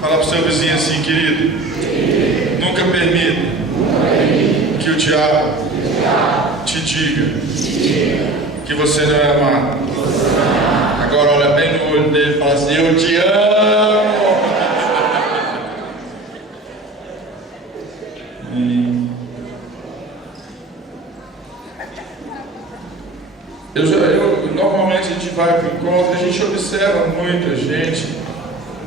Fala para o seu vizinho assim, querido. Nunca permita que o diabo te diga que você não é amado. Agora olha bem no olho dele e fala assim: eu te amo. Normalmente a gente vai para o encontro, a gente observa muita gente,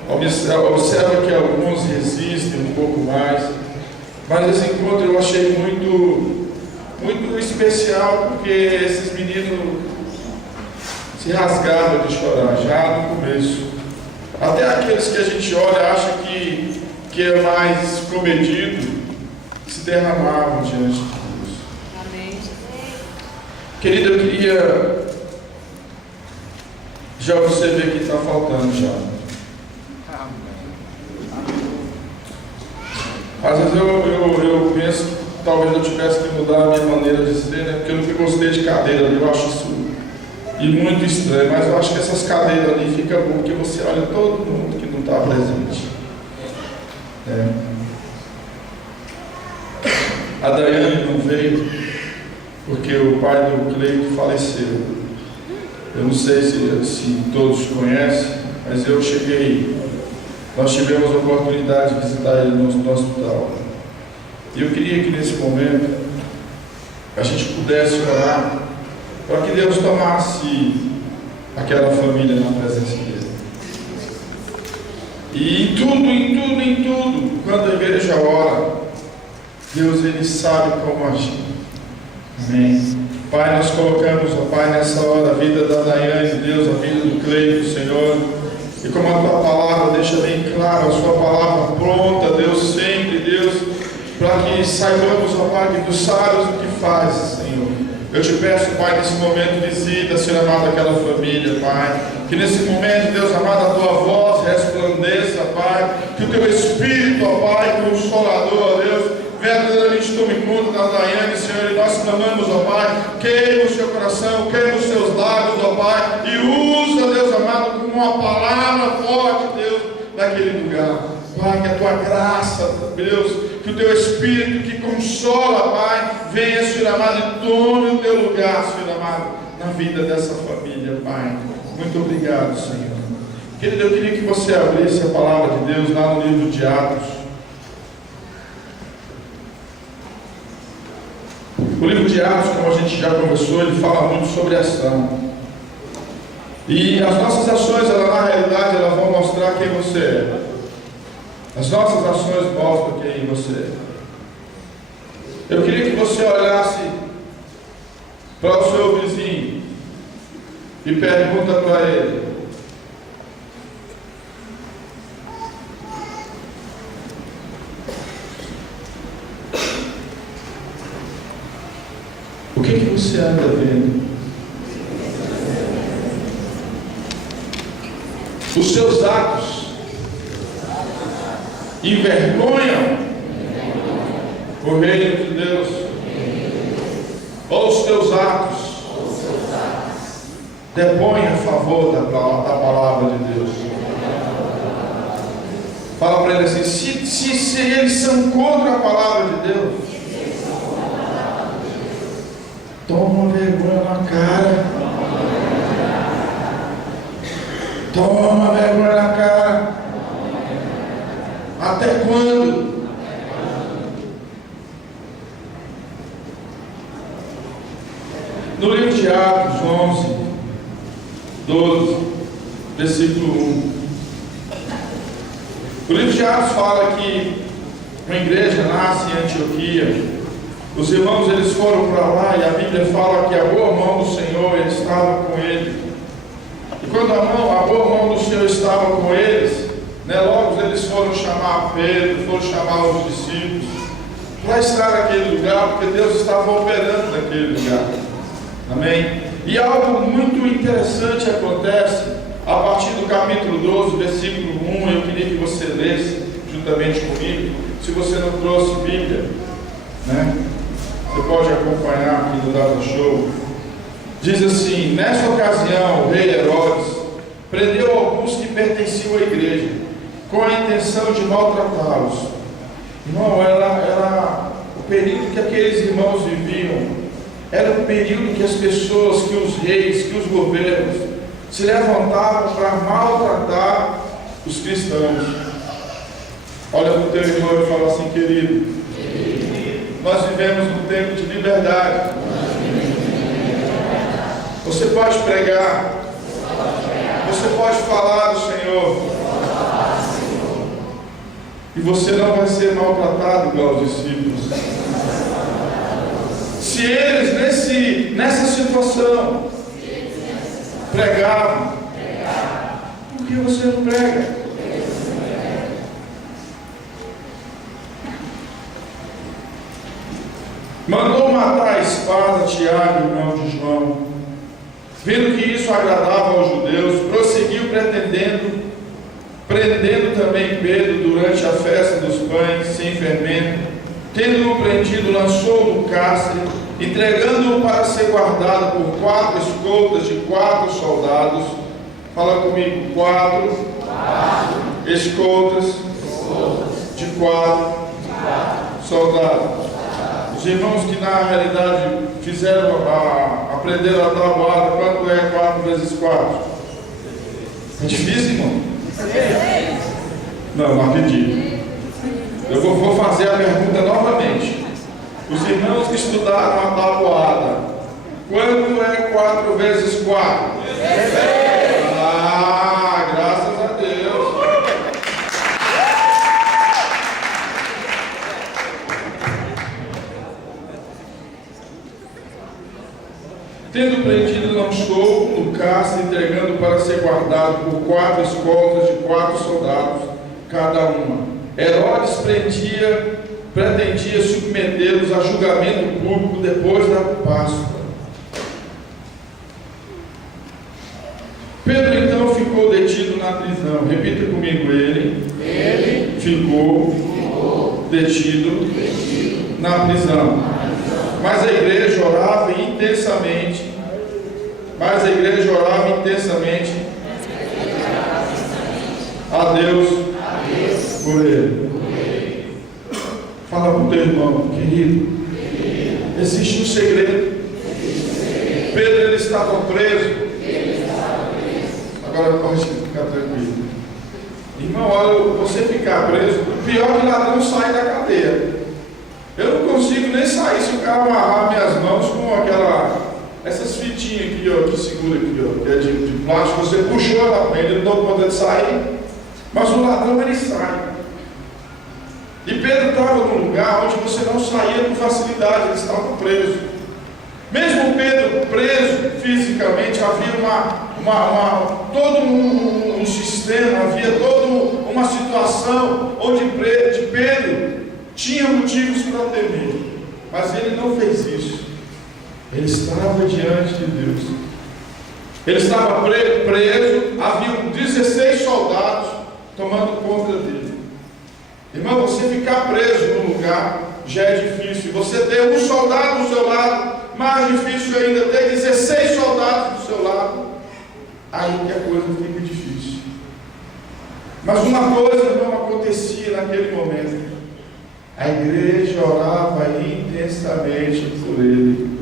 observa que alguns resistem um pouco mais, mas esse encontro eu achei muito especial, porque esses meninos se rasgaram de chorar já no começo. Até aqueles que a gente olha acha que é mais comedido, se derramavam diante de Deus. Amém. Querido, eu queria já você vê que está faltando já. Às vezes eu penso que talvez eu tivesse que mudar a minha maneira de ser, né? Porque eu nunca gostei de cadeira ali, eu acho isso muito estranho, mas eu acho que essas cadeiras ali ficam bom, porque você olha todo mundo que não está presente. A Daiane não veio porque o pai do Cleito faleceu. Eu não sei se todos conhecem, mas eu cheguei. Nós tivemos a oportunidade de visitar ele no hospital. E eu queria que nesse momento a gente pudesse orar para que Deus tomasse aquela família na presença dele. E em tudo, quando a igreja ora, Deus ele sabe como agir. Amém. Pai, nós colocamos, ó Pai, nessa hora a vida da Daiane, Deus, a vida do Cleito, Senhor. E como a Tua palavra deixa bem claro, a Sua palavra pronta, Deus, sempre, Deus, para que saibamos, ó Pai, que Tu sabes o que fazes, Senhor. Eu te peço, Pai, nesse momento, visita, Senhor amado, aquela família, Pai. Que nesse momento, Deus amado, a Tua voz resplandeça, Pai. Que o Teu Espírito, ó Pai, consolador, ó Deus, verdadeiramente tome conta da Daiane, Senhor, e nós clamamos, ó Pai, queima o seu coração, queima os seus lábios, ó Pai, e usa, Deus amado, como uma palavra forte, Deus, naquele lugar. Pai, que a Tua graça, Deus, que o Teu Espírito que consola, Pai, venha, Senhor amado, e tome o Teu lugar, Senhor amado, na vida dessa família, Pai. Muito obrigado, Senhor. Querido, eu queria que você abrisse a palavra de Deus lá no livro de Atos. O livro de Atos, como a gente já conversou, ele fala muito sobre ação. E as nossas ações, na realidade, elas vão mostrar quem você é. As nossas ações mostram quem você é. Eu queria que você olhasse para o seu vizinho e pergunta para ele: o que você anda vendo? Os seus atos envergonham o reino de Deus? Ou os teus atos depõem a favor da palavra de Deus? Fala para ele assim: se eles são contra a palavra de Deus, toma vergonha na cara. Toma vergonha na cara. Até quando? No livro de Atos 11, 12, versículo 1. O livro de Atos fala que uma igreja nasce em Antioquia. Os irmãos eles foram para lá e a Bíblia fala que a boa mão do Senhor estava com ele. E quando a boa mão do Senhor estava com eles, logo eles foram chamar Pedro, foram chamar os discípulos para estar naquele lugar, porque Deus estava operando naquele lugar. Amém? E algo muito interessante acontece a partir do capítulo 12, versículo 1. Eu queria que você lesse juntamente comigo. Se você não trouxe Bíblia, você pode acompanhar aqui no Data Show. Diz assim: nessa ocasião o rei Herodes prendeu alguns que pertenciam à igreja com a intenção de maltratá-los. Irmão, era o período que aqueles irmãos viviam, era o período que as pessoas, que os reis, que os governos se levantavam para maltratar os cristãos. Olha para o teu irmão e fala assim: querido, nós vivemos num tempo de liberdade. Você pode pregar, você pode falar do Senhor, e você não vai ser maltratado igual os discípulos. Se eles nessa situação pregavam, por que você não prega? Mandou matar a espada Tiago, irmão de João. Vendo que isso agradava aos judeus, prosseguiu prendendo também Pedro durante a festa dos pães sem fermento. Tendo-o prendido, lançou-o no cárcere, entregando-o para ser guardado por 4 escoltas de 4 soldados. Fala comigo: 4 escoltas de 4 soldados. Os irmãos que na realidade aprenderam a tabuada, quanto é 4 vezes 4? É difícil, irmão? Não acredito. Eu vou fazer a pergunta novamente. Os irmãos que estudaram a tabuada, quanto é 4 vezes 4? Ah, graças a Deus. Tendo prendido, lançou no cárcere, entregando para ser guardado por 4 escoltas de 4 soldados, cada uma. Herodes pretendia submetê-los a julgamento público depois da Páscoa. Pedro então ficou detido na prisão. Repita comigo: ele ficou detido na prisão. Mas a igreja orava intensamente. A Deus por ele. Fala para o teu irmão: querido, existe um segredo. Pedro, ele estava preso. Agora pode ficar tranquilo. Irmão, olha, você ficar preso, o pior é que ladrão sai da cadeia. Eu não consigo nem sair se o cara amarrar minhas mãos com essas fitinhas aqui, ó, que segura aqui, ó, que é de plástico. Você puxou ela, ele não dá conta de sair, mas o ladrão ele sai. E Pedro estava num lugar onde você não saía com facilidade, ele estava preso. Mesmo Pedro preso fisicamente, havia todo um sistema, havia toda uma situação onde Pedro tinha motivos para temer, mas ele não fez isso. Ele estava diante de Deus. Ele estava preso, havia 16 soldados tomando conta dele. Irmão, você ficar preso num lugar já é difícil. Você ter um soldado do seu lado, mais difícil ainda, ter 16 soldados do seu lado, aí que a coisa fica difícil. Mas uma coisa não acontecia naquele momento. A igreja orava intensamente por ele.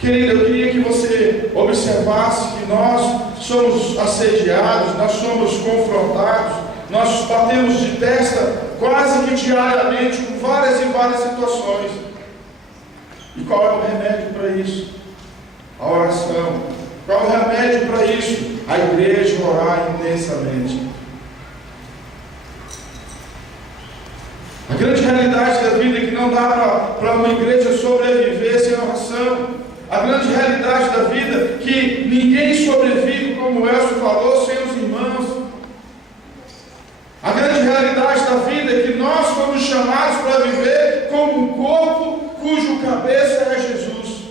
Querido, eu queria que você observasse que nós somos assediados, nós somos confrontados, nós batemos de testa quase que diariamente com várias e várias situações. E qual é o remédio para isso? A oração. Qual é o remédio para isso? A igreja orar intensamente. A grande realidade da vida é que não dá para uma igreja sobreviver sem oração. A grande realidade da vida é que ninguém sobrevive, como o Elcio falou, sem os irmãos. A grande realidade da vida é que nós fomos chamados para viver como um corpo cujo cabeça é Jesus.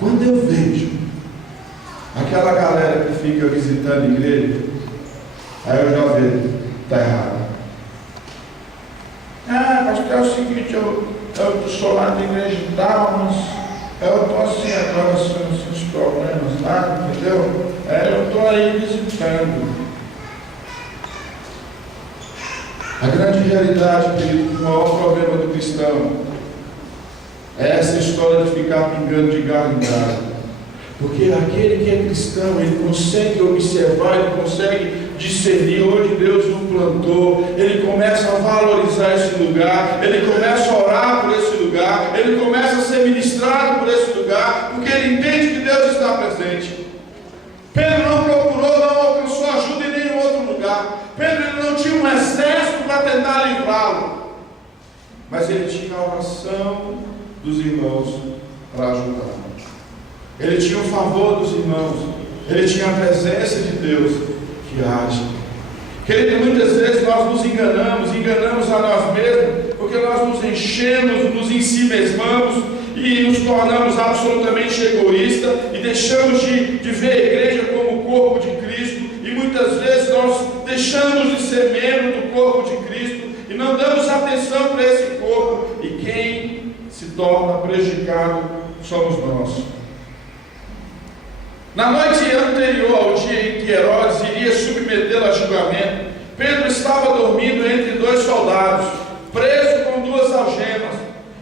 Quando eu vejo aquela galera que fica visitando a igreja, aí eu já vejo, está errado. Pastor, é o seguinte, eu sou lá da igreja e tal, mas quais são os seus problemas, tá? Entendeu? Eu estou aí visitando. A grande realidade, querido, o maior problema do cristão é essa história de ficar pingando de galho em galho. Porque aquele que é cristão, ele consegue observar, ele consegue discernir onde Deus o plantou, ele começa a valorizar esse lugar, ele começa a orar por esse lugar, ele começa a ser ministrado por esse lugar, porque ele entende que Deus está presente. Pedro não procurou, não alcançou ajuda em nenhum outro lugar. Pedro ele não tinha um exército para tentar livrá-lo, mas ele tinha a oração dos irmãos para ajudá-lo. Ele tinha o favor dos irmãos, ele tinha a presença de Deus que age. Querido, muitas vezes nós nos enganamos a nós mesmos, porque nós nos enchemos, nos ensimesmamos e nos tornamos absolutamente egoístas e deixamos de ver a igreja como o corpo de Cristo, e muitas vezes nós deixamos de ser membro do corpo de Cristo e não damos atenção para esse corpo, e quem se torna prejudicado somos nós. Na noite anterior ao dia em que Herodes iria submetê-lo a julgamento, Pedro estava dormindo entre dois soldados, preso com duas algemas,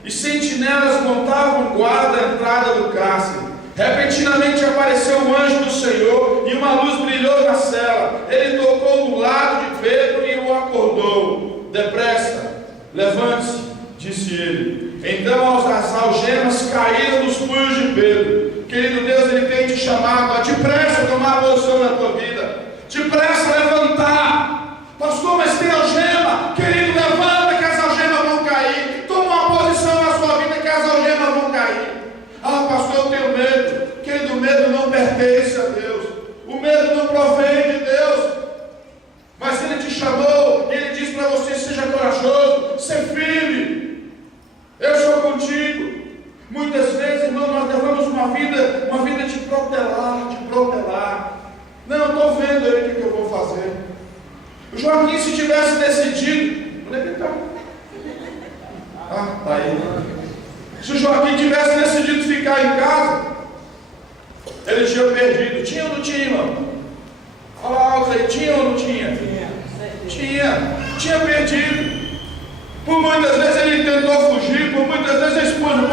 e sentinelas montavam guarda à entrada do cárcere. Repentinamente apareceu um anjo do Senhor e uma luz brilhou na cela. Ele tocou no lado de Pedro e o acordou. Depressa, levante-se, disse ele. Então as algemas caíram dos punhos de Pedro. Querido Deus, Ele tem te chamado a depressa tomar a posição na tua vida, depressa levantar. Pastor, mas tem algema. Querido, levanta que as algemas vão cair. Toma uma posição na sua vida que as algemas vão cair. Ah, pastor, eu tenho medo. Querido, o medo não pertence a Deus, o medo não provém de Deus, mas Ele te chamou e Ele diz para você: seja corajoso, seja firme, eu sou contigo. Muitas vezes, irmão, nós levamos uma vida de protelar. Não, eu estou vendo aí o que eu vou fazer. O Joaquim, se tivesse decidido, onde é que ele está? Ah, está aí. Se o Joaquim tivesse decidido ficar em casa, ele tinha perdido. Tinha ou não tinha, irmão? Fala alto aí, tinha ou não tinha? Tinha perdido. Por muitas vezes ele tentou fugir, por muitas vezes a esposa,